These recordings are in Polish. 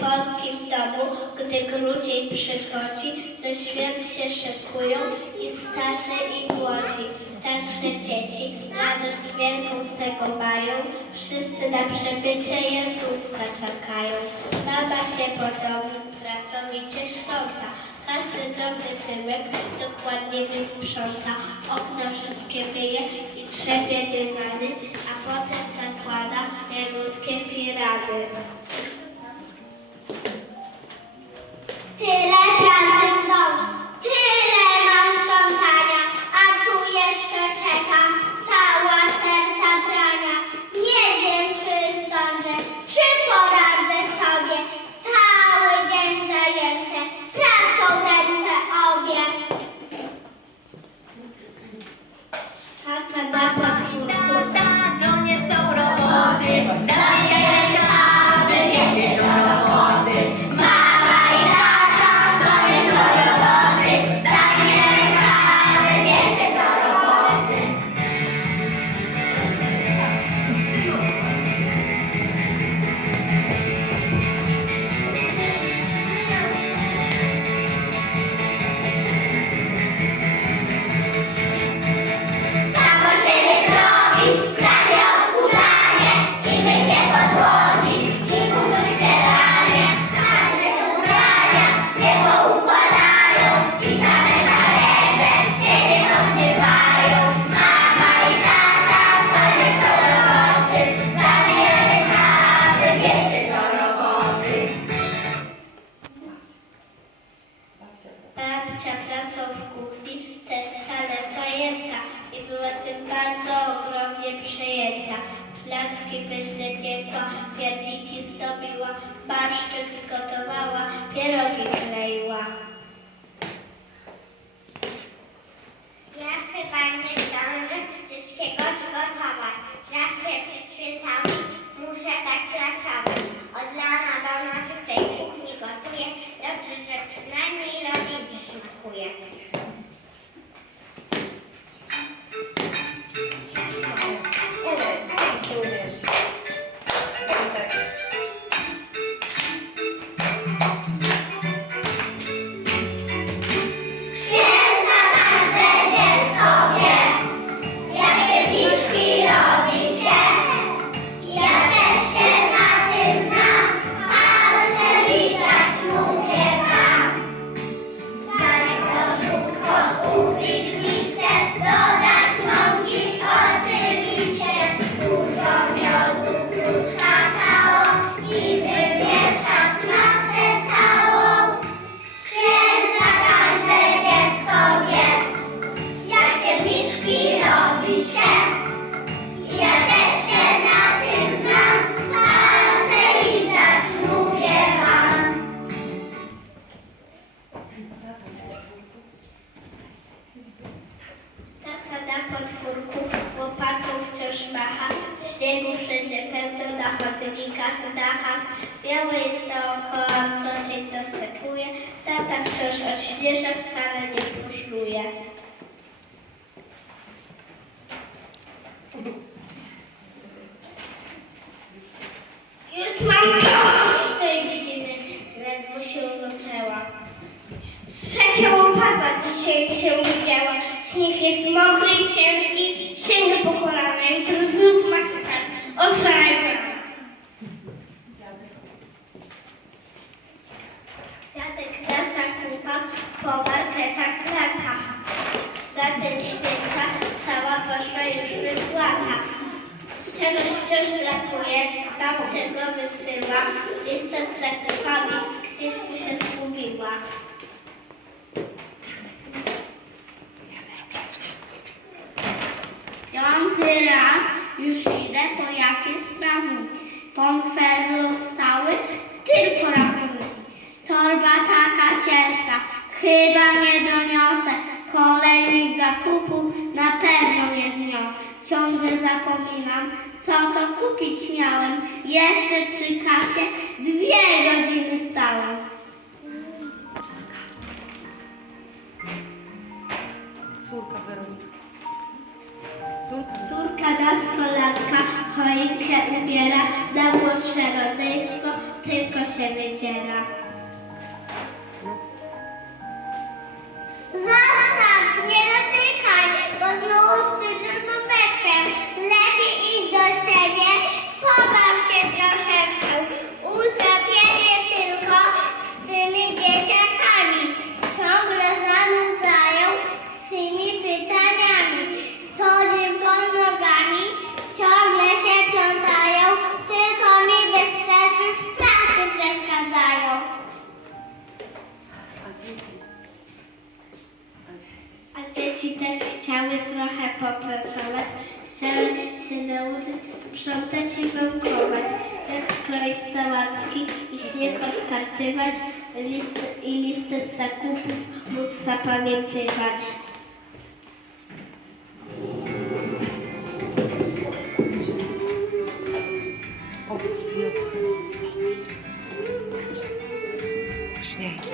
polskim domu, gdy grudzień przychodzi, do świąt się szykują i starzy i młodzi. Także dzieci radość wielką z tego mają, wszyscy na przybycie Jezuska czekają. Mama się po domu pracowicie krząta, każdy drobny tyłek dokładnie wysprząta, okna wszystkie myje i trzepie dywany, a potem zakłada malutkie firany. Ela piekła, pierniki zdobiła, barszczyk gotowała, pierogi podwórku łopatą wciąż macha, śniegu wszędzie pełno na chodnikach, dachach. Białe jest dookoła, co dzień dosypuje. Tata wciąż odśnieża, wcale nie puszluje. Już mam dość tej zimy, ledwo się zaczęła. Trzecia łopata dzisiaj się widziała. Śnieg jest mokry ciężki, sięga po kolana. Jutro znów ma się tak oszaleć. Dziadek na zakupach po marketach lata. Na ten święta cała poszła już wypłata. Czegoś wciąż brakuje, babcia go wysyła. Lista z zakupami gdzieś mi się zgubiła. Piąty raz już idę po jakie sprawy. Ponferus cały, tylko rachunki. Torba taka ciężka, chyba nie doniosę. Kolejnych zakupów na pewno nie z nią. Ciągle zapominam, co to kupić miałem. Jeszcze przy kasie dwie godziny stałem. się ubiera, dawno rodzeństwo tylko się wydziera. popracować. Chciałem się nauczyć sprzątać i wałkować, jak kroić sałatki i śnieg odkartywać list, i listę z zakupów móc zapamiętywać. Śnieg.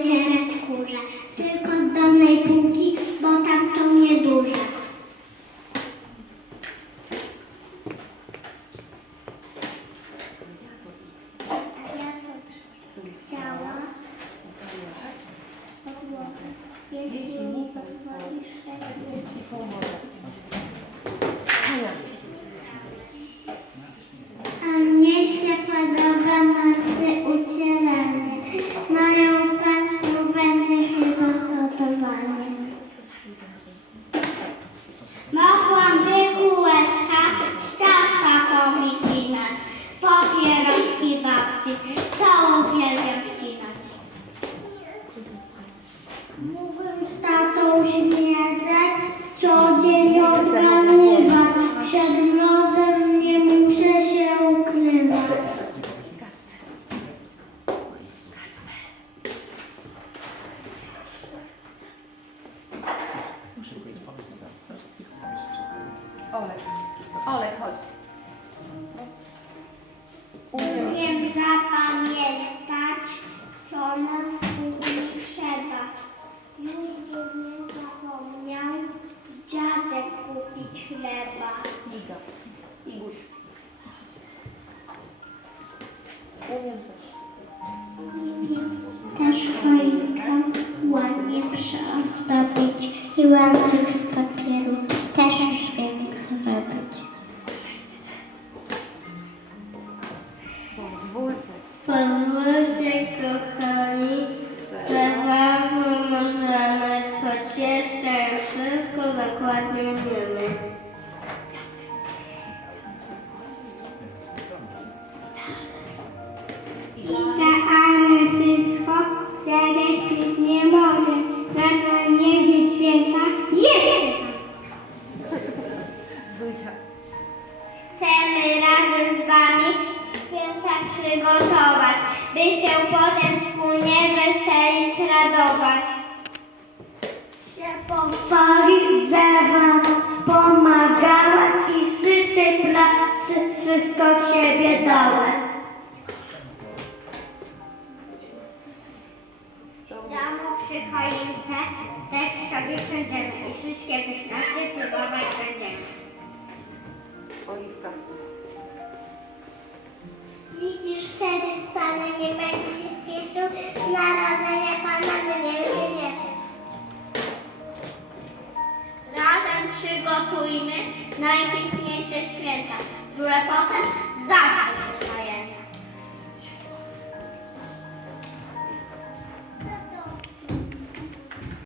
wycierać kurze, tylko z dolnej półki, bo tam są nieduże. Całą uwielbiam wcinać. Mógłbym z tatą śmierdzę, co dzień odganywać. Przed mrozem nie muszę się ukrywać. Olek. chleba. Giga. Iguś. Umiem też. Też choinkę ładnie przeozdobić i ładnych z papieru też dźwięk zrobić. Pozwólcie. Pozwólcie, kochani, że wszystko w siebie dałem. Domu przy choince też sobie siądziemy i wszystkie pyszności próbować będziemy. Oliwka. Widzisz, wtedy wcale nie będzie się spieszył, z narodzenia Pana będziemy się cieszyć. Razem przygotujmy najpiękniejsze święta, które potem zawsze się